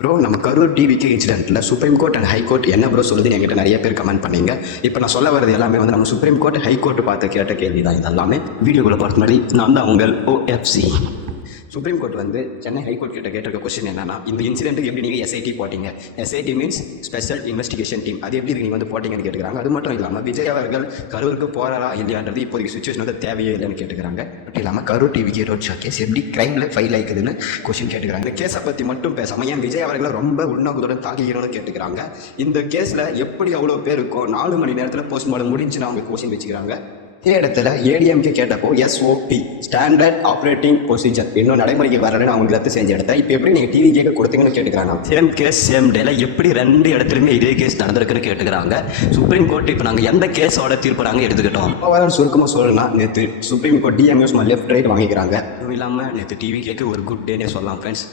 Bro நம்ம கரூர் டிவிக்கு இன்சிடென்ட்டில் supreme court and high court என்ன ப்ரோ சொல்லுதுன்னு என்கிட்ட நிறைய பேர் கமெண்ட் பண்ணீங்க. இப்போ நான் சொல்ல வரது எல்லாமே வந்து நம்ம சுப்ரீம் கோர்ட் ஹை கோர்ட் பார்த்து கேட்ட கேள்வி தான். இது எல்லாமே வீடியோக்குள்ள பார்த்து முன்னாடி நான் தான் உங்கள் OFC. சுப்ரீம் கோர்ட் வந்து சென்னை ஹைகோர்ட் கிட்ட கேட்டிருக்க கொஸ்டின் என்னன்னா, இந்த இன்சிடென்ட்டுக்கு எப்படி நீங்கள் SIT போட்டீங்க? SIT means special investigation team. அது எப்படி நீங்கள் வந்து போட்டீங்கன்னு கேட்டுக்கிறாங்க. அது மட்டும் இல்லாமல் விஜய் அவர்கள் கரூருக்கு போகிறாரா இல்லையான்றது இப்போதைக்கு சுச்சுவேஷன் வந்து தேவையே இல்லைன்னு கேட்டுக்கிறாங்க. மட்டும் இல்லாமல் கரூர் டிவிக்கு ரோட் ஷோ கேஸ் எப்படி கிரைமில் ஃபைல் ஆகிக்குதுன்னு கொஸ்டின் கேட்டுக்கிறாங்க. இந்த கேஸை பற்றி மட்டும் பேசாமல் ஏன் விஜய் அவர்களை ரொம்ப உண்ணாகுதுடன் தாக்கிக்கணும்னு கேட்டுக்கிறாங்க. இந்த கேஸில் எப்படி அவ்வளோ பேர் இருக்கும் 4 மணி நேரத்தில் போஸ்ட்மார்ட்டம் முடிஞ்சுன்னு அவங்க கொஸ்டின் வச்சுக்கிறாங்க. இதே இடத்துல ADMK கேட்டப்போ SOP ஸ்டாண்டர்ட் ஆப்ரேட்டிங் ப்ரொசீஜர் இன்னும் நடைமுறைக்கு வரலன்னு அவங்க ரத்து செஞ்ச இடத்த இப்போ எப்படி நீங்கள் டிவி கேட்க கொடுத்தீங்கன்னு கேட்டுக்கிறாங்க. சேம் கேஸ் சேம் டேல எப்படி 2 இடத்துலையுமே இதே கேஸ் நடந்திருக்குன்னு கேட்டுக்கிறாங்க. சுப்ரீம் கோர்ட் இப்போ நாங்கள் எந்த கேஸோட தீர்ப்பு நாங்கள் எடுத்துக்கிட்டோம் சுருக்கமாக சொல்லணும்னா, நேற்று supreme court DMS left right வாங்கிக்கிறாங்க. அதுவும் இல்லாமல் நேற்று டிவி கேட்க ஒரு குட் டேனே சொல்லலாம் ஃப்ரெண்ட்ஸ்.